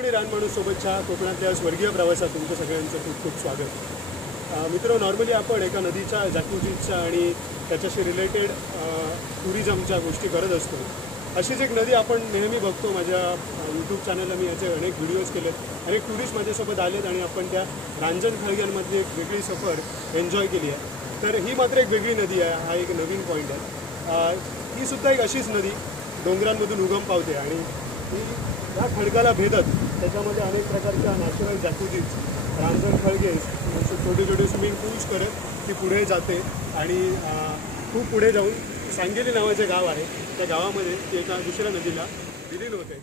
कोकणी रानमाणूस सोबतच्या कोकणातल्या स्वर्गीय प्रवासात तुमचं सगळ्यांचं खूप खूप स्वागत। मित्र, नॉर्मली आपण एका नदीच्या जॅक्युझीच्या आणि त्याच्याशी रिलेटेड टुरिझमच्या गोष्टी करत असतो। अशीच एक नदी आपण नेहमी बघतो। माझ्या यूट्यूब चॅनलला मी याचे अनेक व्हिडिओज केलेत, अनेक टुरिस्ट माझ्यासोबत आलेत आणि आपण त्या रांजण खळग्यांमधली एक वेगळी सफर एन्जॉय केली आहे। तर ही मात्र एक वेगळी नदी आहे, हा एक नवीन पॉईंट आहे। ही सुद्धा एक अशीच नदी डोंगरांमधून उगम पावते आणि ही या खडकाला भेदत त्याच्यामध्ये अनेक प्रकारच्या नॅचरल जॅक्युझीज, रांजण खळगे, छोटे छोटे स्विमिंग पूल्स करत ती पुढे जाते आणि खूप पुढे जाऊन सांगेली नावाचे गाव आहे, त्या गावामध्ये ती एका दुसऱ्या नदीला विलीन होते।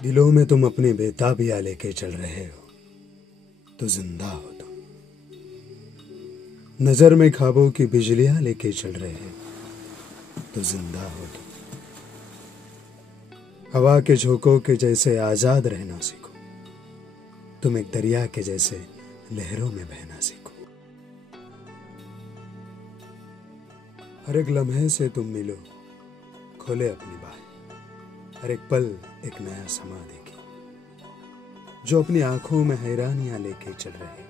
दिलों में तुम अपनी बेताबियां लेके चल रहे हो तो जिंदा हो तुम, नजर में ख्वाबों की बिजलियां लेके चल रहे हो तो जिंदा हो तुम। हवा के झोंकों के जैसे आजाद रहना सीखो, तुम एक दरिया के जैसे लहरों में बहना सीखो। हर एक लम्हे से तुम मिलो, खोले अपनी बाहें, हर एक पल एक नया समा देगी, जो अपनी आंखों में हैरानियां लेके चल रहे हैं।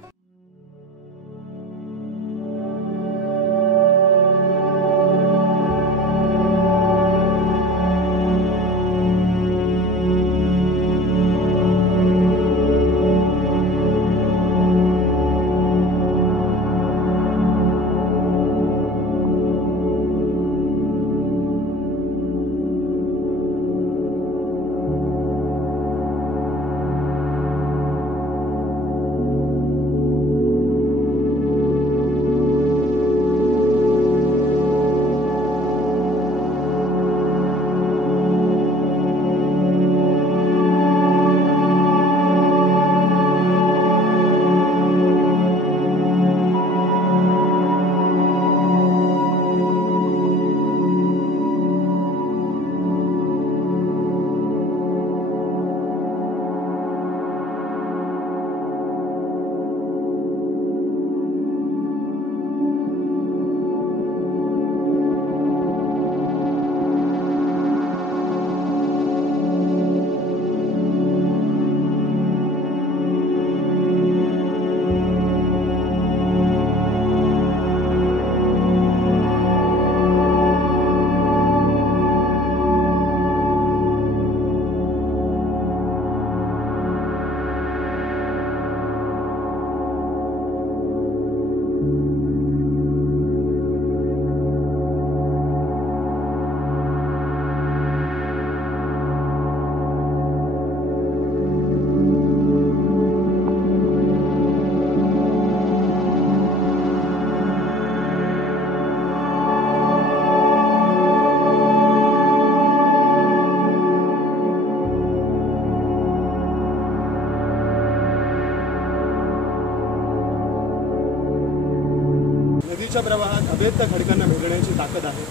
नदीच्या प्रवाहात अभेद्य खडकांना भेदण्याची ताकद आहे,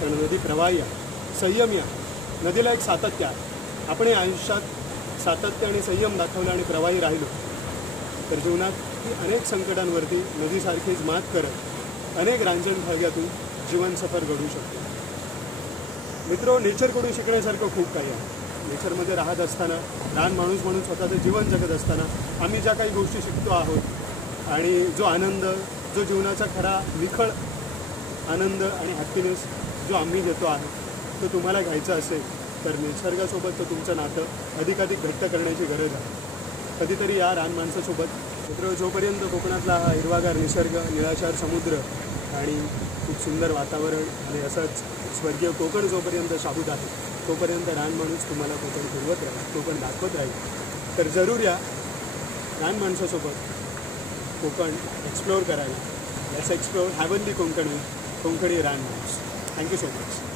कारण नदी प्रवाही आहे, संयमी आहे। नदीला एक सातत्य आहे। आपण या आयुष्यात सातत्य आणि संयम दाखवला आणि प्रवाही राहिलो तर जीवनात ही अनेक संकटांवरती नदीसारखीच मात करत अनेक रांजण खळग्यातून जीवन सफर घडू शकतो। मित्रो, नेचरकडून शिकण्यासारखं खूप काही आहे। नेचरमध्ये राहत असताना, रान माणूस म्हणून स्वतःचं जीवन जगत असताना आम्ही ज्या काही गोष्टी शिकतो आहोत आणि जो आनंद, जो जीवनाचा खरा निखळ आनंद आणि हॅपीनेस जो आम्ही देतो आहे, तो तुम्हाला घ्यायचा असेल तर निसर्गासोबतचं तुमचं नातं अधिकाधिक घट्ट करण्याची गरज आहे। कधीतरी या रानमाणसासोबत मित्र, जोपर्यंत कोकणातला हा हिरवागार निसर्ग, निळाशार समुद्र आणि खूप सुंदर वातावरण आणि असंच स्वर्गीय कोकण जोपर्यंत शाबूत आहे, तोपर्यंत रानमाणूस तुम्हाला कोकण फिरवत राहील, कोकण दाखवत राहील। तर जरूर या रानमाणसासोबत कोकण एक्सप्लोअर करायला। Let's explore heavenly Konkani Ranmanus. Thank you so much.